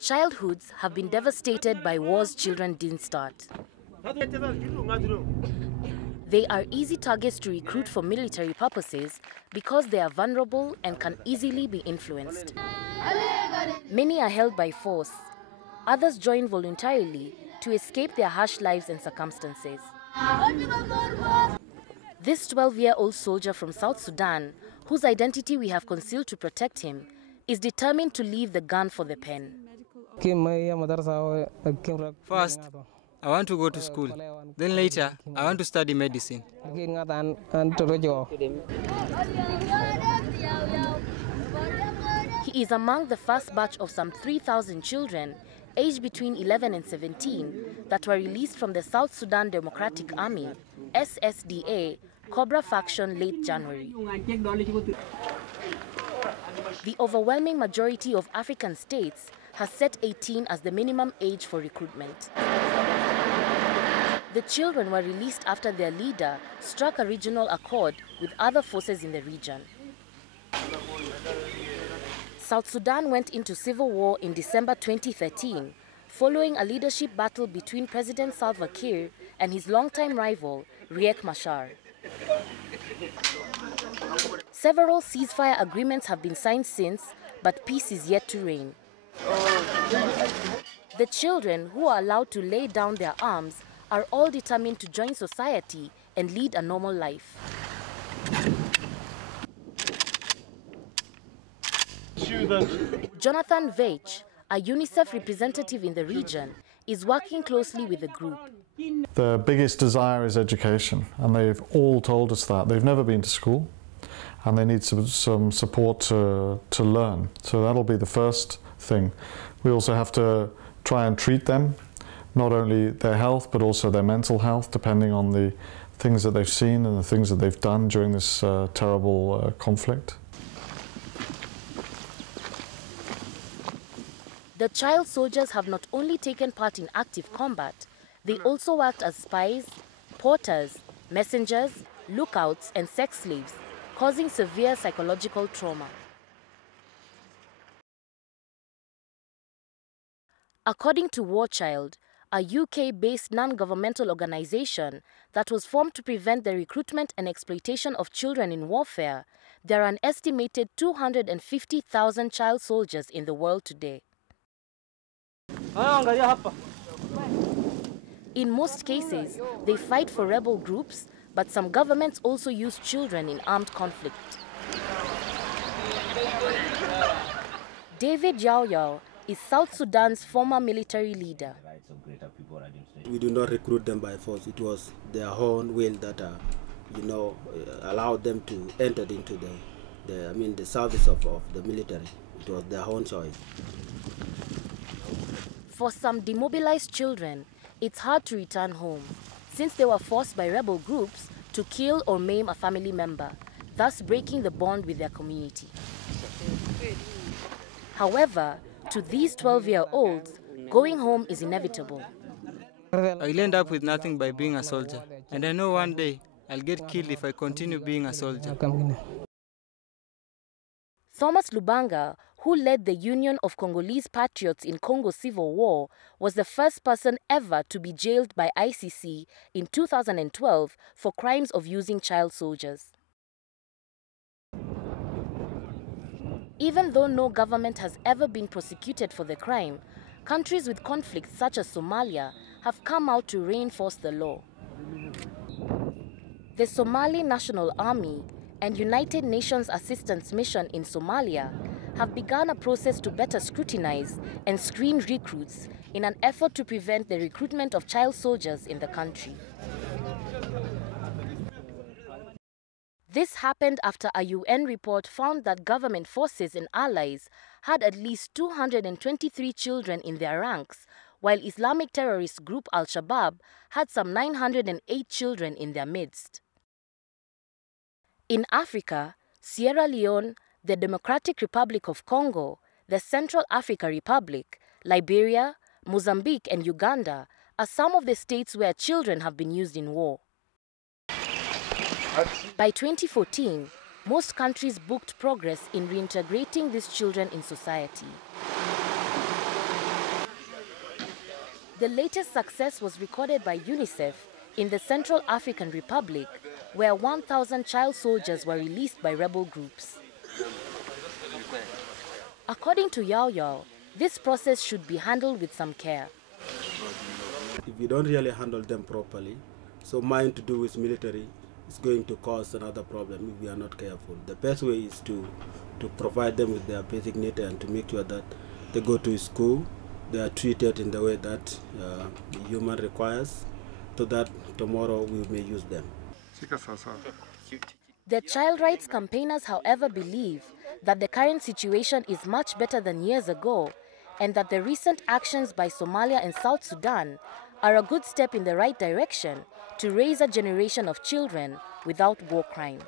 Childhoods have been devastated by wars children didn't start. They are easy targets to recruit for military purposes because they are vulnerable and can easily be influenced. Many are held by force. Others join voluntarily to escape their harsh lives and circumstances. This 12-year-old soldier from South Sudan, whose identity we have concealed to protect him, is determined to leave the gun for the pen. First, I want to go to school. Then later, I want to study medicine. He is among the first batch of some 3,000 children aged between 11 and 17 that were released from the South Sudan Democratic Army, SSDA, Cobra faction late January. The overwhelming majority of African states has set 18 as the minimum age for recruitment. The children were released after their leader struck a regional accord with other forces in the region. South Sudan went into civil war in December 2013, following a leadership battle between President Salva Kiir and his longtime rival, Riek Machar. Several ceasefire agreements have been signed since, but peace is yet to reign. The children who are allowed to lay down their arms are all determined to join society and lead a normal life. Jonathan Veitch, a UNICEF representative in the region, is working closely with the group. Their biggest desire is education, and they've all told us that. They've never been to school, and they need some support to learn. So that'll be the first thing. We also have to try and treat them, not only their health, but also their mental health, depending on the things that they've seen and the things that they've done during this terrible conflict. The child soldiers have not only taken part in active combat, they also worked as spies, porters, messengers, lookouts, and sex slaves, causing severe psychological trauma. According to War Child, a UK-based non-governmental organization that was formed to prevent the recruitment and exploitation of children in warfare, there are an estimated 250,000 child soldiers in the world today. In most cases, they fight for rebel groups, but some governments also use children in armed conflict. David Yao Yao is South Sudan's former military leader. We do not recruit them by force. It was their own will that, allowed them to enter into the service of the military. It was their own choice. For some demobilized children, it's hard to return home, since they were forced by rebel groups to kill or maim a family member, thus breaking the bond with their community. However, to these 12-year-olds, going home is inevitable. I'll end up with nothing by being a soldier, and I know one day I'll get killed if I continue being a soldier. Thomas Lubanga, who led the Union of Congolese Patriots in Congo's civil war, was the first person ever to be jailed by ICC in 2012 for crimes of using child soldiers. Even though no government has ever been prosecuted for the crime, countries with conflicts such as Somalia have come out to reinforce the law. The Somali National Army and United Nations Assistance Mission in Somalia have begun a process to better scrutinize and screen recruits in an effort to prevent the recruitment of child soldiers in the country. This happened after a UN report found that government forces and allies had at least 223 children in their ranks, while Islamic terrorist group Al-Shabaab had some 908 children in their midst. In Africa, Sierra Leone, the Democratic Republic of Congo, the Central Africa Republic, Liberia, Mozambique, and Uganda are some of the states where children have been used in war. By 2014, most countries booked progress in reintegrating these children in society. The latest success was recorded by UNICEF in the Central African Republic, where 1,000 child soldiers were released by rebel groups. According to Yao Yao, this process should be handled with some care. If you don't really handle them properly, so mine to do with military is going to cause another problem if we are not careful. The best way is to provide them with their basic needs and to make sure that they go to school, they are treated in the way that the human requires, so that tomorrow we may use them. The child rights campaigners, however, believe that the current situation is much better than years ago, and that the recent actions by Somalia and South Sudan are a good step in the right direction to raise a generation of children without war crimes.